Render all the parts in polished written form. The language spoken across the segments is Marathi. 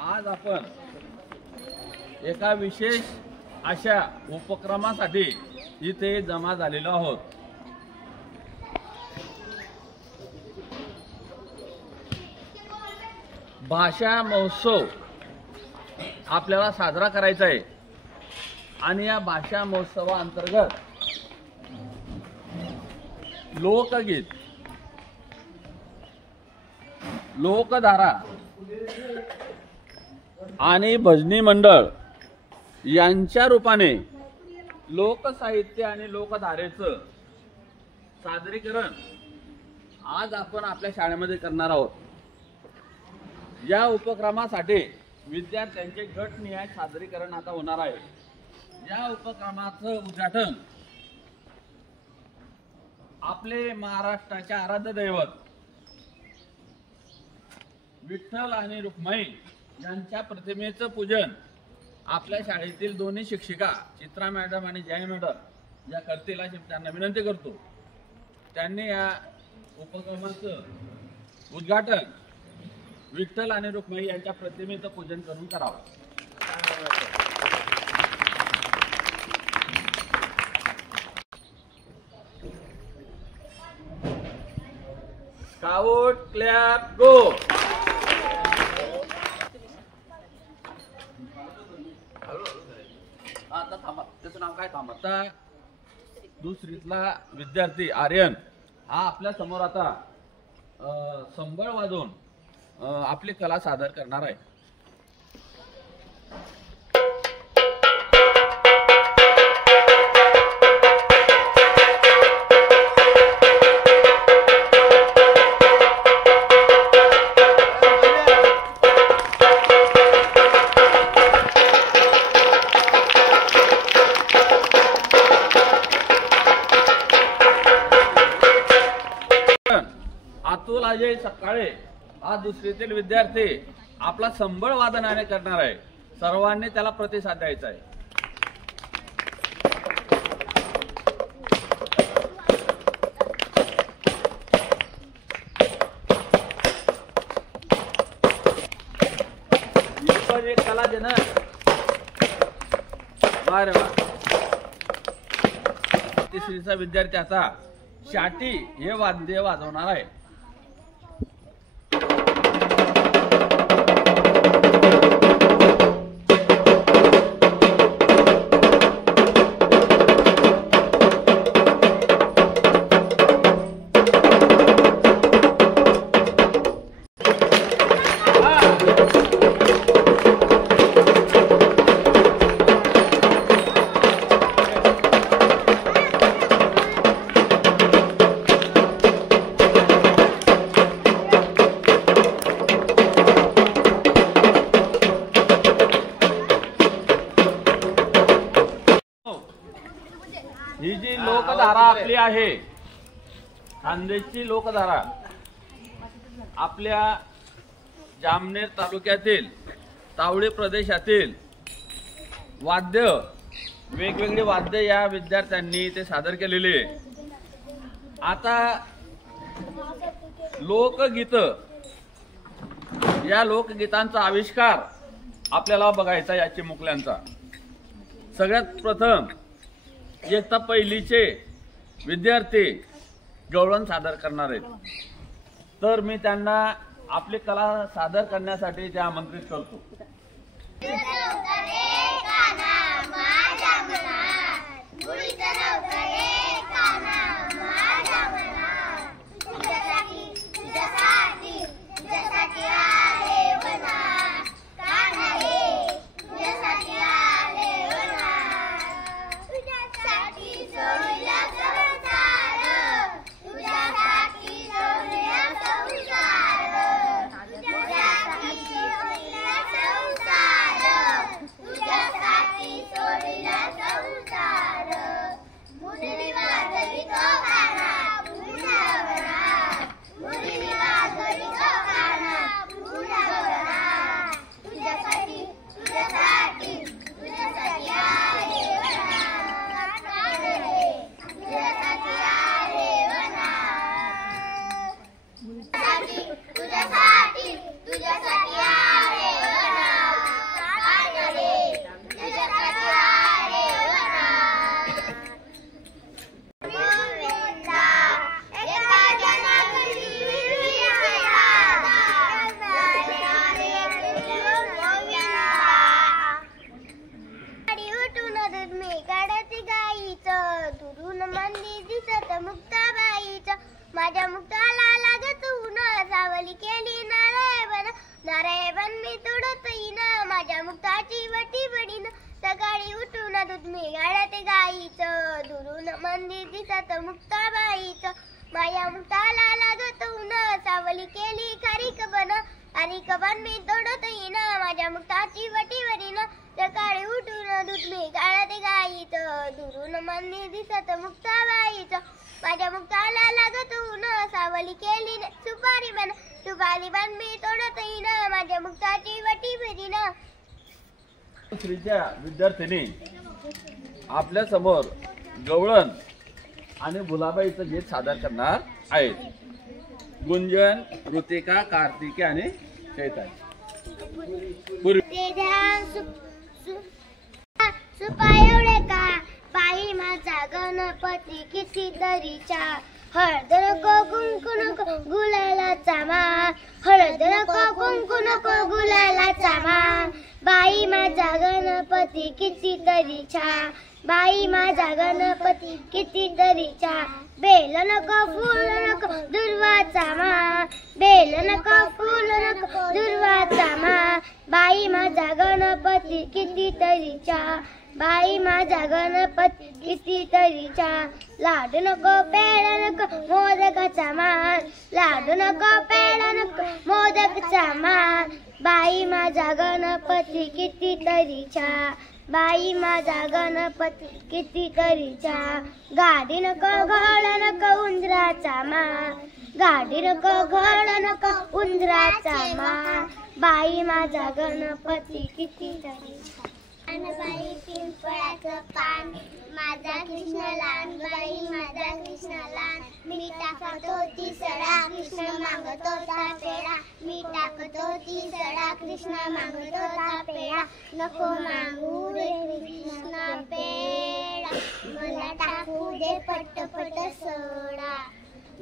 आज आपण एका विशेष अशा उपक्रमासाठी इथे जमा झालेलो आहोत। भाषा महोत्सव आपल्याला साजरा करायचा आहे आणि या भाषा महोत्सवाअंतर्गत लोकगीत, लोकधारा आणि भजनी मंडळ यांच्या रूपाने लोकसाहित्य आणि लोकधारेचं सादरीकरण आज आपण आपल्या शाळेमध्ये करणार आहोत। या उपक्रमासाठी विद्यार्थ्यांचे गटनिहाय सादरीकरण आता होणार आहे। या उपक्रमाचं उद्घाटन आपले महाराष्ट्राचे आराध्य दैवत विठ्ठल आणि रुक्माई यांच्या प्रतिमेचं पूजन आपल्या शाळेतील दोन्ही शिक्षिका चित्रा मॅडम आणि जय मॅडम या करतील अशी त्यांना विनंती करतो। त्यांनी या उपक्रमाचं उद्घाटन विठ्ठल आणि रुक्माई यांच्या प्रतिमेचं पूजन करून करावं। स्काउट क्लॅप गो। आता थांबा, त्याचं नाव काय? थांबा। दुसरीतला विद्यार्थी आर्यन हा आपल्या समोर आता संबळ वाजवून आपली कला सादर करणार आहे। अतुल अजय सकाळे हा दुसरीतील विद्यार्थी आपला संबळ वादनाने करणार आहे। सर्वांनी त्याला प्रतिसाद द्यायचा आहे। एक कला जनक वारे वा। तिसरीचा विद्यार्थी आता शाटी हे वाद्य वाजवणार आहे। ही जी लोकधारा आपली आहे, खानदेशची लोकधारा, आपल्या जामनेर तालुक्यातील तावडी प्रदेशातील वाद्य, वेगवेगळी वाद्य या विद्यार्थ्यांनी ते सादर केलेले। आता लोकगीत, या लोकगीतांचा आविष्कार आपल्याला बघायचा याची मुकल्यांचा। सगळ्यात प्रथम इयत्ता पहिलीचे विद्यार्थी गवळण सादर करणार आहेत, तर मी त्यांना आपली कला सादर करण्यासाठी ते आमंत्रित करतो। बन मी तोडत येईन माझ्या मुक्ताची वटी बडीन सकाळी उठून दूध मी गाळ्यात गाईचं दुरून मंदिर दिसत मुक्ताबाईचं माझ्या मुक्ताला लागत ऊन सावली केली खारीक बन मी तोडत येईन माझ्या मुक्ताची वटी बडीन सकाळी उठून दूध मी गाळ्यात गाईचं दुरून मंदिर दिसत मुक्ताबाईचं माझ्या मुक्ताला लागत ऊन सावली केली सुपारी बन मी तोडत येईन माझ्या मुक्ताची वटी भरीन. श्रीच्या विद्यार्थिनी आपल्या समोर गवळण आणि भुलाबाईचं गीत सादर करणार आहेत. गुंजन, ऋतिका, कार्तिकी आणि चैतन्य. सुपायवडे का पायी माझा गणपती किती तरीचा हळद नको कुंकू नको गुलालाचा मान हळद नको कुंकू नको गुलालाचा मान बाई माझा गणपती किती तरीचा बाई माझा गणपती किती तरीचा बेल नको फूल नको दुर्वाचा मान बेल नको फूल नको दुर्वाचा मान बाई माझा गणपती किती तरीचा बाई माझा गणपती किती तरीचा लाडू नको पेढ नको मोदकाचा मान लाडू नको पेढ नको मोदकाचा मान बाई माझा गणपती किती तरीचा बाई माझा गणपती किती तरीचा गाडी नको घोड नको उंदराचा मान गाडी नको घोड नको उंदराचा मान बाई माझा गणपती किती तरीचा बाई पिंपळाचं पान माझा कृष्ण लहान बाई माझा कृष्ण लहान मी टाकत होती सडा कृष्ण मागत होता पेढा मी टाकत होती सडा कृष्ण मागत होता पेढा नको मागू रे कृष्ण पेढा मला टाकू दे पटपट सोडा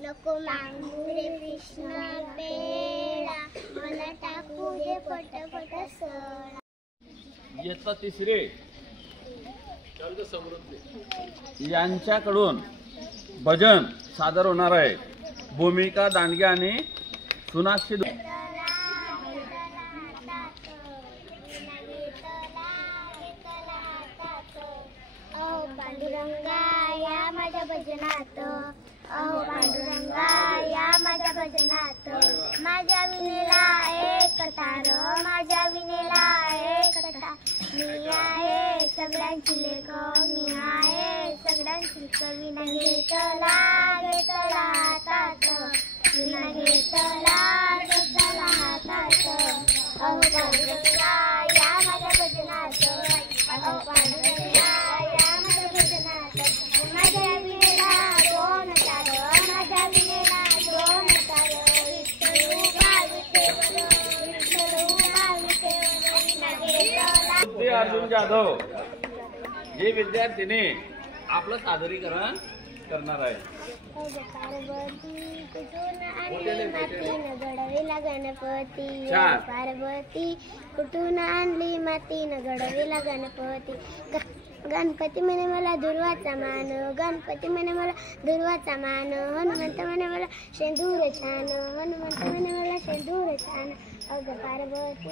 नको मागू रे कृष्ण पेढा मला टाकू दे पटपट सोडा. इयत्ता तिसरी यांच्याकडून भजन सादर होणार आहे. भूमिका दांडगे आणि सुनाक्षी. पांडुरंगा या माझ्या भजनात अहो पांडुरंगा या माझ्या भजनात माझ्या विनेला एक तार माझ्या विनेला एक तार मी आहे सगळ्यांची लेख मी आहे सगळ्यांची विना घेतला हातात विना घेतला हातात अहो पांडुरंगा या माझ्या भजनात अहो पांडुरंगा या माझ्या भजनात माझ्या विनेला दोन तार माझ्या विनेला दोन तार विठ्ठल अर्जुन जाधव हे विद्यार्थिनी आपलं सादरीकरण करणार आहे. पार्वती कुठून आणली मातीनं घडविला गणपती पार्वती कुठून आणली मातीनं घडविला गणपती गणपती म्हणे मला दुर्वाचा मान गणपती म्हणे मला दुर्वाचा मान हनुमंत म्हणे मला शेंदूर छान हनुमंत म्हणे मला शेंदूर छान अगं पार्वती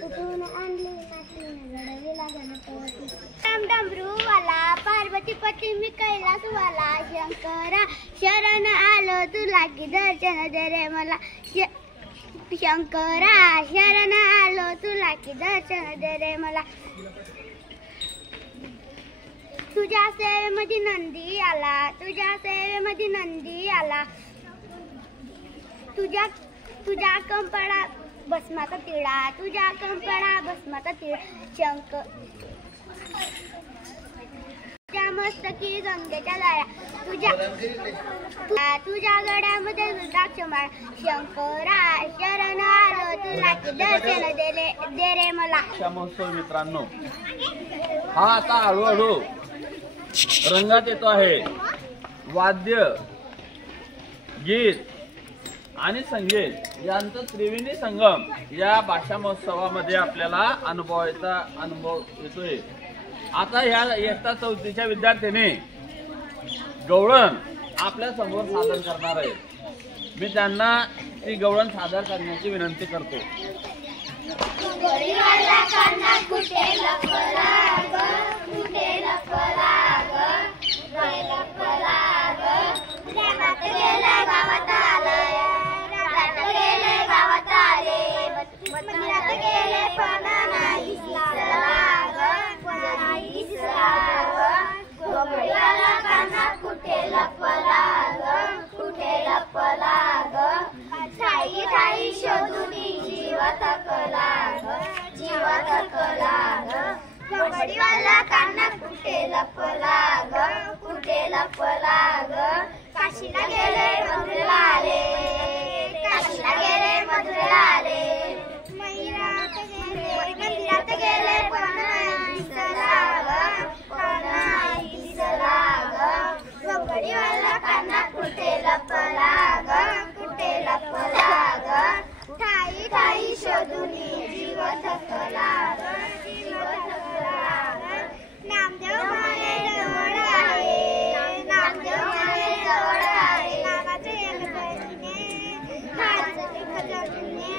कुठून आणली मातीनं घडविला गणपती डमरूवाला पार्वती पती मी कैलासवाला शंकरा शरण आलो तुला की दर्शन दे रे मला शंकरा शरण आलो तुला की दर्शन दे रे मला तुझ्या सेवेमध्ये नंदी आला तुझ्या सेवेमध्ये नंदी आला तुझ्या कंपळा भस्माचा तिळा तुझ्या कंपळा भस्माचा तिळा शंकर तुझ्या मस्तकी गंगेच्या लाया तुझ्या गड्यामध्ये रुद्राक्ष माळ शंकरा शरण आलो तुला की दर्शन दे रे मला. महोत्सव मित्रांनो हा आता हळूहळू रंगात येतो आहे. वाद्य गीत आणि संगीत यांचा त्रिवेणी संगम या भाषा महोत्सवामध्ये आपल्याला अनुभव येतोय. आता या इयत्ता चौथीच्या विद्यार्थ्यांनी गवळण आपल्या समोर सादर करणार आहेत. मी त्यांना ती गवळण सादर करण्याची विनंती करतो. घोडीवाला कान्हा कुठे लपला ग, कुठे लपला ग, कुठे लपला ग. रानात गेले गावात आले, रानात गेले गावात आले, मंदिरात गेले पण नाही दिसला ग, नाही दिसला ग. घोडीवाला कान्हा कुठे लपला ग, कुठे लपला ग. ठाई ठाई शोधून जीव थकला ग, जीव थकला ग. घोडीवाला कान्हा कुठे लपला ग, कुठे लपला ग. काशीला गेले मधुरेला आले, काशीला गेले मधुरेला आले, मंदिरात गेले पण नाही दिसला ग, पण नाही दिसला ग. घोडीवाला कान्हा कुठे लपला ग, कुठे लपला ग. ठाई ठाई शोधून जीव थकला ग, जीव थकला ग. नामदेव म्हणे जवळ आहे, नामदेव म्हणे जवळ आहे. नामाचे एक खजने, हारीचे खजने,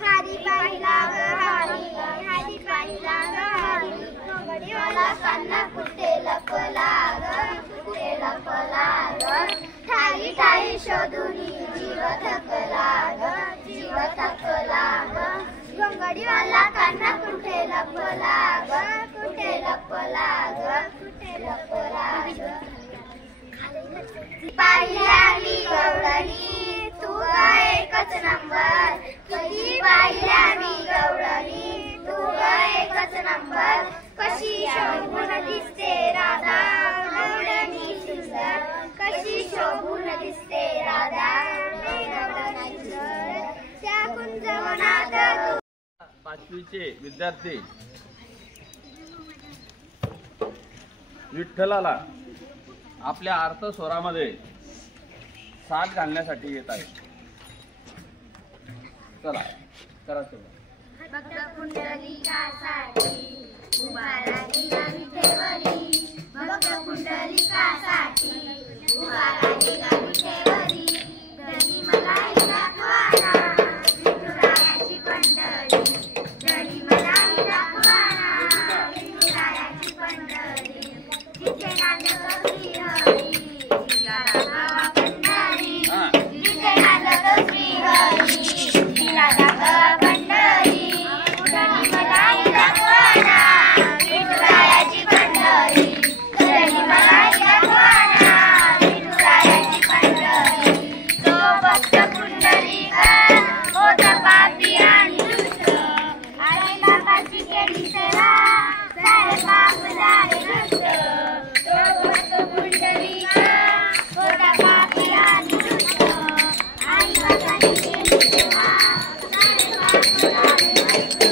हारी पाहिला ग हारी, हारी पाहिला ग हारी. घोडीवाला कान्हा कुठे लपला ग, कुठे लपला ग. ठाई ठाई शोधून जीव थकला ग, जीव थकला ग. घोडीवाला कान्हा कुठे लपला ग, कुठे लपला ग, कुठे लपला ग. पाहिल्या मी गवळणी तू एकच नंबर, कधी पाहिल्या मी गवळणी तू एकच नंबर. कशी शोभून दिसते राधा गवळणी सुंदर, कशी शोभून दिसते राधा गवळणी सुंदर. त्या कुंजवनात पाचवीचे विद्यार्थी विठ्ठलाला आपल्या अर्थ स्वरामध्ये साथ घालण्यासाठी येत आहे. चला करा सुरू. भक्त पुंडलिकासाठी उभा राहिला विठेवरी, भक्त पुंडलिकासाठी उभा राहिला विठेवरी. धनी मलाही दाखवाना विठुरायाची पंढरी, धनी मलाही दाखवाना विठुरायाची पंढरी. जिथे नांदतो श्रीहरी तिला दाखवा पंढरी, जिथे नांदतो श्रीहरी तिला दाखवा पंढरी. धनी मलाही दाखवाना विठुरायाची पंढरी, धनी मलाही दाखवाना विठुरायाची पंढरी. तो भक्त पुंडलिका होता पापी आणि दुष्ट, आई बाबाची केली सेवा सारे पाप झाले नष्ट. तो भक्त पुंडलिका होता पापी आणि दुष्ट, आई बाबाची केली सेवा सारे पाप झाले नष्ट.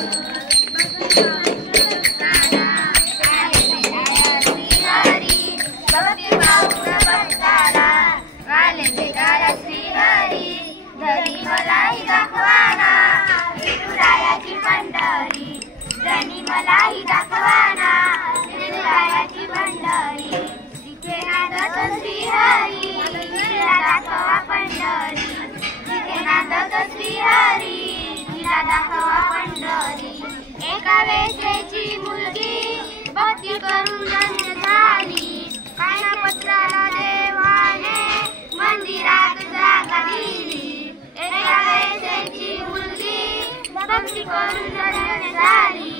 भक्ती पाहून भक्ताला आले जगाला श्रीहरी. धनी मलाही दाखवाना विठुरायाची पंढरी, धनी मलाही दाखवाना विठुरायाची पंढरी. जिथे नांदतो श्रीहरी तिला दाखवा पंढरी, जिथे नांदतो श्रीहरी तिला दाखवा पंढरी. एका वेश्येची मुलगी भक्ती करून धन्य झाली, कानापत्राला देवाने मंदिरात जागा दिली. एका वेश्येची मुलगी भक्ती करून धन्य झाली,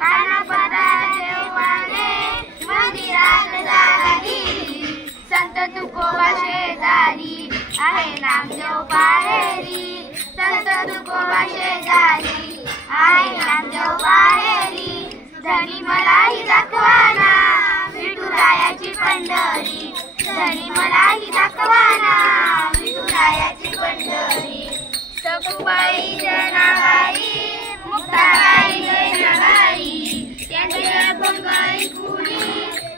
कानापत्राला देवाने मंदिरात जागा दिली. संत तुकोबा शेजारी आहे नामदेव बाहेरी, संत तुकोबा शेजारी आहे नामदेव बाहेरी. धनी मलाही दाखवाना विठुरायाची पंढरी, धनी मलाही दाखवाना विठुरायाची पंढरी. सखुबाई जनाबाई मुक्ताबाई जनाबाई त्यांचे अभंग ऐकुनी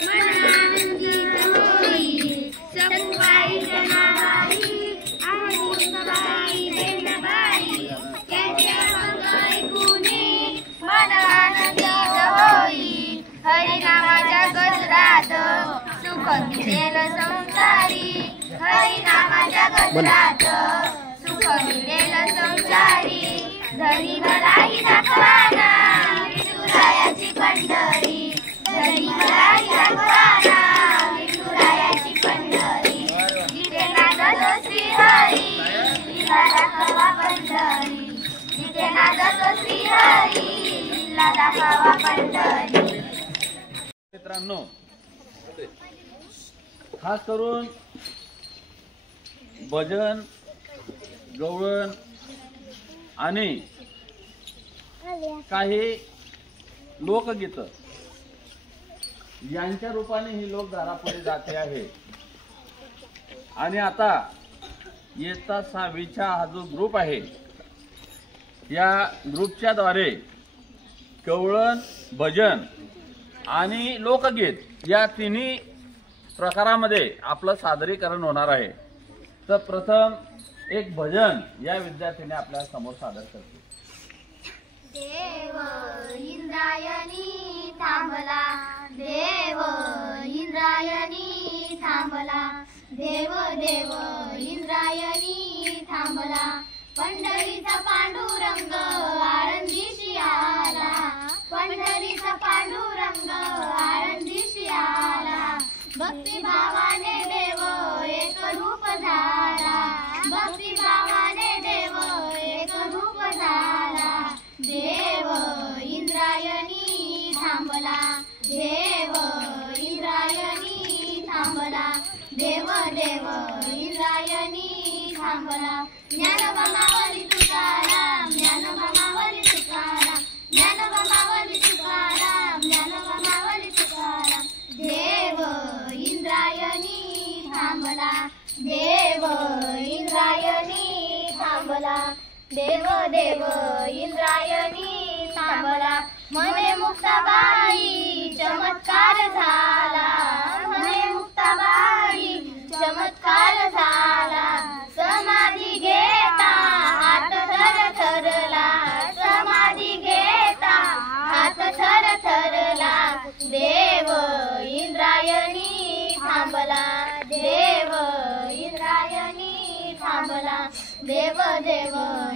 मन आनंदित होई. सखुबाई जनाबाई आणि मुक्ताबाई जनाबाई त्यांचे अभंग ऐकुनी मन आनंदित होई. हरिनामाच्या गजरात सुख मिळेल संसारी, हरिनामाच्या गजरात सुख मिळेल संसारी. घरी मलाही दाखवाना विठुरायाची पंढरी, घरी मलाही दाखवाना विठुरायाची पंढरी, जिथे नाचतो श्रीहरी तिला दाखवा पंढरी, जिथे नाचतो श्रीहरी तिला दाखवा पंढरी. मित्रांनो, खास करून भजन, गवळण आणि काही लोकगीत यांच्या रूपाने ही लोकधारा पुढे जाते आहे. आणि आता इयत्ता 6वीचा हा जो ग्रुप आहे, या ग्रुपच्या द्वारे गवळण, भजन आणि लोकगीत या तिन्ही प्रकारामध्ये आपलं सादरीकरण होणार आहे. तर प्रथम एक भजन या विद्यार्थ्याने आपल्या समोर सादर करते. देव इंद्रायणी थांबला, देव इंद्रायणी थांबला, देव देव इंद्रायणी थांबला, पंढरीचा पांडुरंग आळंदीशी आला, पंढरीचा पांडुरंग आळंदीशी आला, भक्ती भावाने देव एक रूप झाला, भक्ती भावाने देव एक रूप झाला, देव इंद्रायणी थांबला, देव इंद्रायणी थांबला, देव देव इंद्रायणी थांबला, ज्ञानोबा माऊली तुकाराम, ज्ञानोबा माऊली तुकाराम, ज्ञानोबा माऊली तुकाराम, ज्ञानोबा माऊली तुकाराम, देव इंद्रायणी थांबला, देव इंद्रायणी थांबला, देव देव इंद्रायणी थांबला, म्हणे मुक्ताबाई चमत्कार झाला, म्हणे मुक्ताबाई चमत्कार झाला, समाधी घेता हात थरथरला, समाधी घेता हात थरथरला, देव इंद्रायणी थांबला, देव इंद्रायणी थांबला, देव देव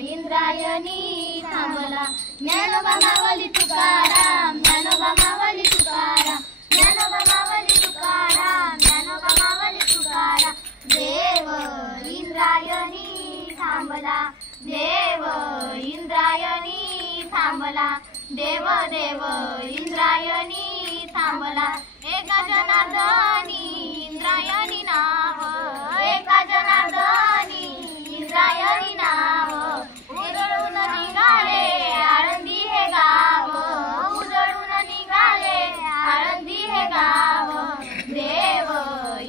इंद्रायणी थांबला, ज्ञानोबा माऊली तुकाराम, ज्ञानोबा माऊली तुकाराम, ज्ञानोबा माऊली तुकाराम, ज्ञानोबा माऊली तुकाराम, देव इंद्रायणी थांबला, देव इंद्रायणी थांबला, देव देव इंद्रायणी थांबला, एका जनार्दनी इंद्रायणी नाव, एका जनार्दनी इंद्रायणी नाव, उजळून निघाले आळंदी हे गाव, उजळून निघाले आळंदी हे गाव, देव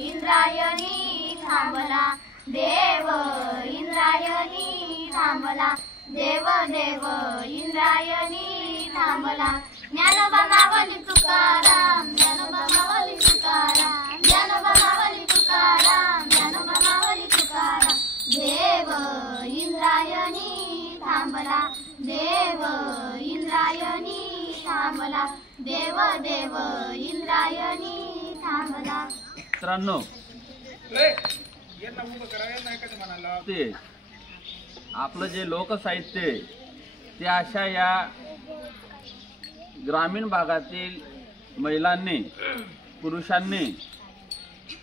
इंद्रायणी थांबला, देव इंद्रायणी थांबला, देव देव इंद्रायणी थांबला, ज्ञानोबा माऊली तुकाराम, ज्ञानोबा माऊली तुकाराम, ज्ञानोबा माऊली तुकाराम, ज्ञानोबा माऊली तुकाराम, देव इंद्रायणी थांबला, देव इंद्रायणी थांबला, देव देव इंद्रायणी थांबला. मित्रांनो, ते आपलं जे लोकसाहित्य आहे ते अशा या ग्रामीण भागातील महिलांनी, पुरुषांनी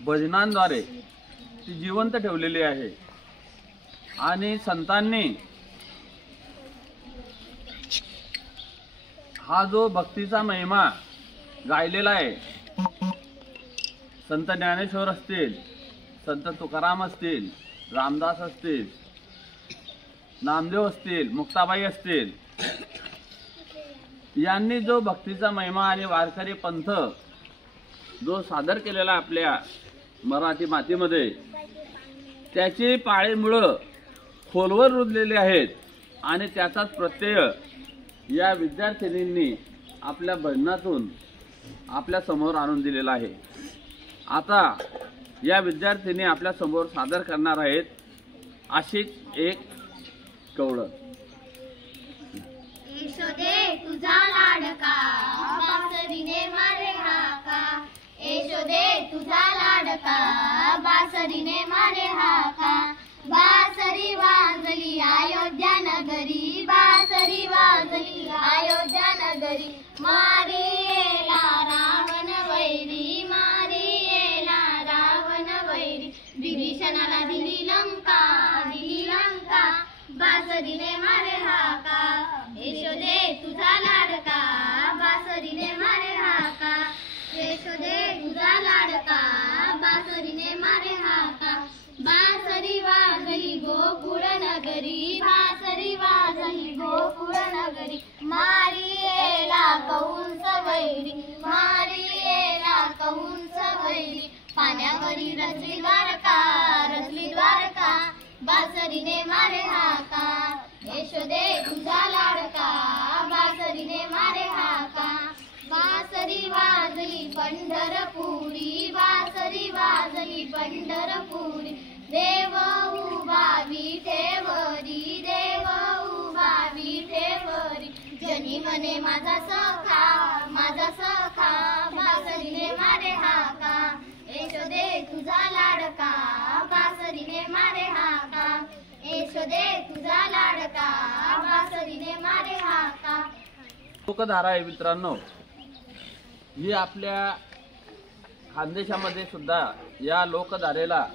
भजनांद्वारे ती जिवंत ठेवलेली आहे. आणि संतांनी हा जो भक्तीचा महिमा गायलेला आहे, संत ज्ञानेश्वर असतील, संत तुकाराम असतील, रामदास असतील, नामदेव असतील, मुक्ताबाई असतील, यांनी जो भक्तीचा महिमा आणि वारकरी पंथ जो सादर केलेला आपल्या मराठी मातीमध्ये, त्याची पाळीमुळं खोलवर रुजलेली आहेत. आणि त्याचाच प्रत्यय या विद्यार्थिनींनी आपल्या भजनातून आपल्या समोर आणून दिलेला आहे. आता या विद्यार्थिनी आपल्या समोर सादर करणार आहेत अशीच एक गवळण. यशोदे तुझा लाडका बासरीने मारे हाका, यशोदे तुझा लाडका बासरीने मारे हाका, बासरी वाजली अयोध्या नगरी, बासरी बासरीने मारे हाका बासरी वाजली गोकुळ नगरी बासरी वाजली गोकुळ नगरी मारियेला कंस वैरी मारियेला कंस वैरी पाण्यावरी रचली द्वारका बासरीने मारे हाका यशोदे तुझा लाडका बासरीने मारे हाका बासरी वाजली पंढरपुरी बासरी वाजली पंढरपुरी देव उभा विठेवरी देव उभा विठेवरी जनी मने माझा सखा बासरीने मारे हाका यशोदे तुझा लाडका बासरीने मारे हाका यशोदे तुझा लाडका बासरीने मारे हाका. लोकधारा आहे मित्रांनो, ही आपल्या खानदेशामध्ये सुद्धा या लोकधारेला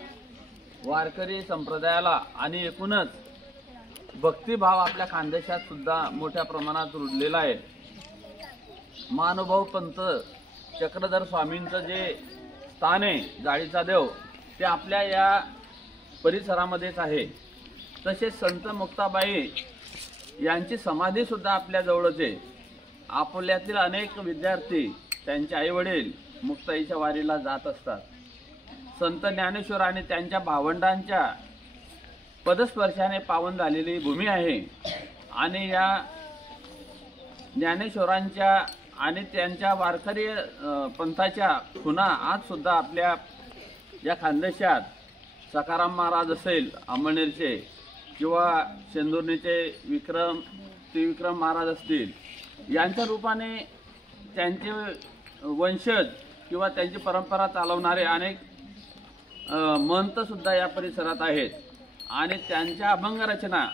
वारकरी संप्रदायाला आणि एकूणच भक्तिभाव आपल्या खानदेशात सुद्धा मोठ्या प्रमाणात रुजलेला आहे. महानुभाव पंत चक्रधर स्वामींचं जे स्थान आहे जाळीचा देव ते आपल्या या परिसरामध्येच आहे. तसेच संत मुक्ताबाई यांची समाधी सुद्धा आपल्या जवळच आहे. आपल्यातील अनेक विद्यार्थी त्यांचे आईवडील मुक्ताईच्या वारीला जात असतात. संत ज्ञानेश्वर आणि त्यांच्या भावंडांच्या पदस्पर्शाने पावन झालेली भूमी आहे. आणि या ज्ञानेश्वरांच्या आणि त्यांच्या वारकरी पंथाच्या खुणा आज सुद्धा आपल्या या खानदेशात सखाराम महाराज असेल अंमळनेरचे किंवा शेंदुर्णीचे त्रिविक्रम महाराज असतील यांच्या रूपाने त्यांचे वंशज किंवा त्यांची परंपरा चालवणारे अनेक महंत सुद्धा या परिसरात आहेत. आणि त्यांच्या अभंग रचना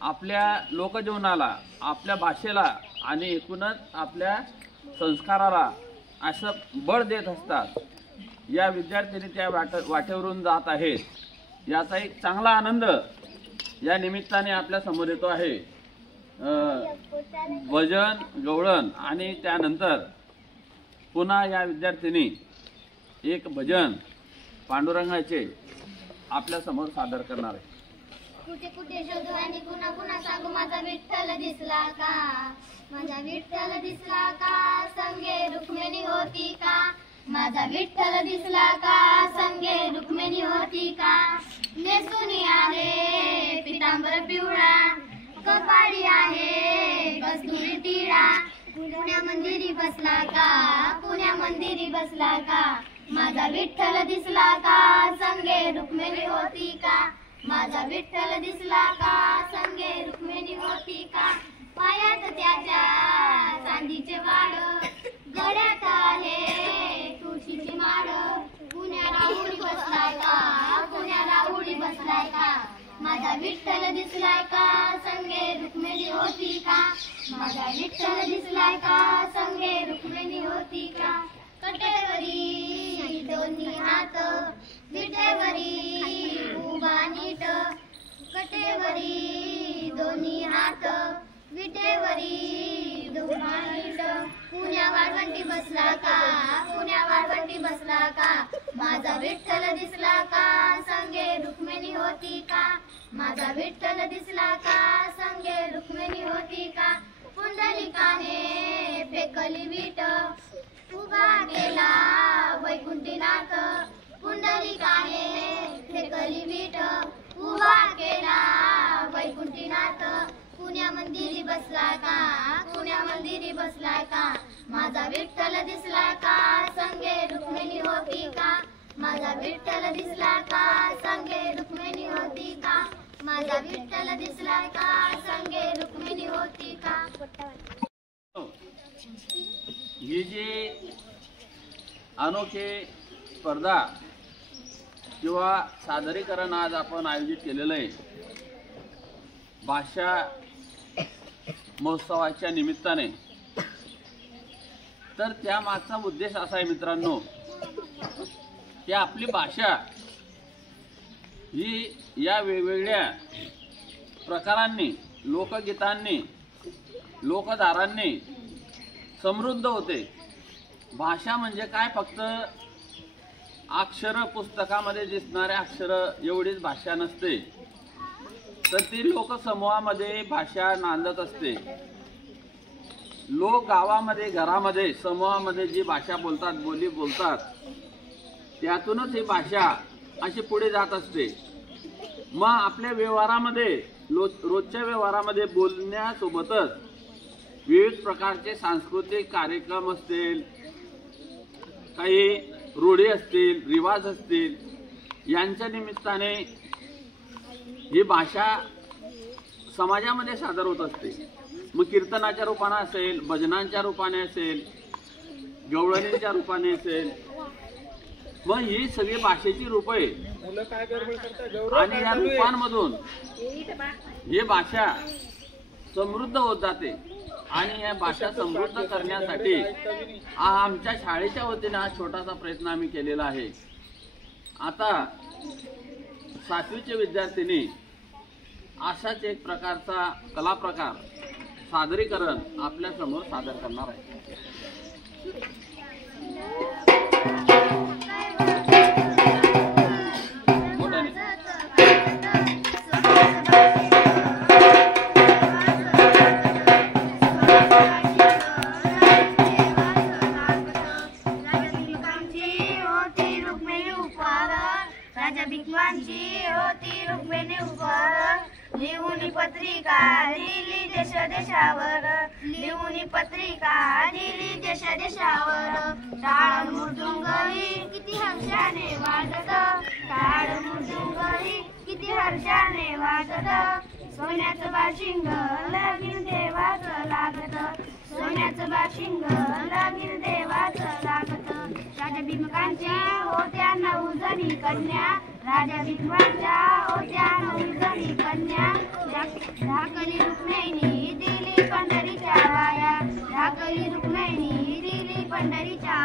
आपल्या लोकजीवनाला आपल्या भाषेला आणि एकूणच आपल्या संस्काराला असं बळ देत असतात. या विद्यार्थ्यांनी त्या वाटेवरून जात आहेत. याचा एक चांगला आनंद या निमित्ताने आपल्या समोर येतो आहे. भजन गवळण आणि त्यानंतर पुन्हा या विद्यार्थ्यांनी एक भजन पांडुरंगाचे आपल्या समोर सादर करणार आहे. कुठे कुठे शोधू आणि पुन्हा पुन्हा सांगू माझा विठ्ठल दिसला का माझा विठ्ठल दिसला का संगे रुक्मिणी होती का माझा विठ्ठल दिसला का संगे रुक्मिणी होती का नेसुनी आहे पितांबर पिवळा कपाळी आहे कस्तुरी टिळा पुण्या मंदिरी बसला का पुण्या मंदिरी बसला का माझा विठ्ठल दिसला का संगे रुक्मिणी होती का माझा विठ्ठल दिसला का संगे रुक्मिणी होती का पायात त्याच्या चांदीचे वाड गळ्यात आहे तुळशीची माळ पुण्याला उडी बसलाय का पुण्याला उडी बसलाय का माझा विठ्ठल दिसलाय का संगे रुक्मिणी होती का माझा विठ्ठल दिसलाय का संगे रुक्मिणी होती का कटेवरी दोन्ही हात विठेवरी उभा नीट कटेवरी दोन्ही हात विठेवरी उभा नीट पुण्या वाळवंटी बसला का पुण्या वाळवंटी बसला का माझा विठ्ठल दिसला का संगे रुक्मिणी होती का माझा विठ्ठल दिसला का संगे रुक्मिणी होती का पुंडलिकाने फेकली वीट उभा केला वैकुंठीनाथ पुंडलिकाने फेकली वीट उभा केला वैकुंठीनाथ पुण्या मंदिरी बसला का पुण्या मंदिरी बसला का माझा विठ्ठल दिसला का संगे रुक्मिणी होती का माझा विठ्ठल दिसला का संगे रुक्मिणी होती का माझा विठ्ठल दिसला का संगे रुक्मिणी होती का. ही जी अनोखी स्पर्धा किंवा सादरीकरण आज आपण आयोजित केलेलं आहे भाषा महोत्सवाच्या निमित्ताने, तर त्या मागचा उद्देश असा आहे मित्रांनो की आपली भाषा ही या वेगवेगळ्या प्रकारांनी लोकगीतांनी लोकधारांनी समृद्ध होते. भाषा म्हणजे काय फक्त अक्षर पुस्तकामध्ये दिसणाऱ्या अक्षर एवढीच भाषा नसते, तर ती लोकसमूहामध्ये भाषा नांदत असते. लोक गावामध्ये, घरामध्ये, समूहामध्ये जी भाषा बोलतात, बोली बोलतात, त्यातूनच ही भाषा अशी पुढे जात असते. मग आपल्या व्यवहारामध्ये, रोजच्या व्यवहारामध्ये बोलण्यासोबतच विविध प्रकारचे सांस्कृतिक कार्यक्रम असतील, काही रूढी असतील, रिवाज असतील, यांच्या निमित्ताने ही भाषा समाजामध्ये सादर होत असते. मग कीर्तनाच्या रूपाने असेल, भजनांच्या रूपाने असेल, गवळणीच्या रूपाने असेल, मग ही सगळी भाषेची रूप आहे. आणि या रूपांमधून ही भाषा समृद्ध होत जाते. आणि या भाषा समृद्ध करण्यासाठी आमच्या शाळेच्या वतीने हा छोटासा प्रयत्न आम्ही केलेला आहे. आता 7वीचे विद्यार्थिनी असाच एक प्रकारचा कला प्रकार सादरीकरण आपल्या समोर सादर करणार आहे. राजा भिकवांची होती रुक्मिणी उपहार, लिहून पत्रिका दिली देश देशावर, लिहून पत्रिका दिली देश देशावर. टाळ मृदुंगही किती हर्षाने वाजत, टाळ मृदुंगही किती हर्षाने वाजत. सोन्याचं बाशिंग लगीन देवाचं लागत, सोन्याचं बाशिंग लगीन देवाचं लागत. राजा भीमकांच्या होत्या 9 जणी कन्या, राजा भीमकांच्या होत्या 9 जणी कन्या. ढाकली रुक्मिणी दिली पंढरीच्या वाया, ढाकली रुक्मिणी दिली पंढरीच्या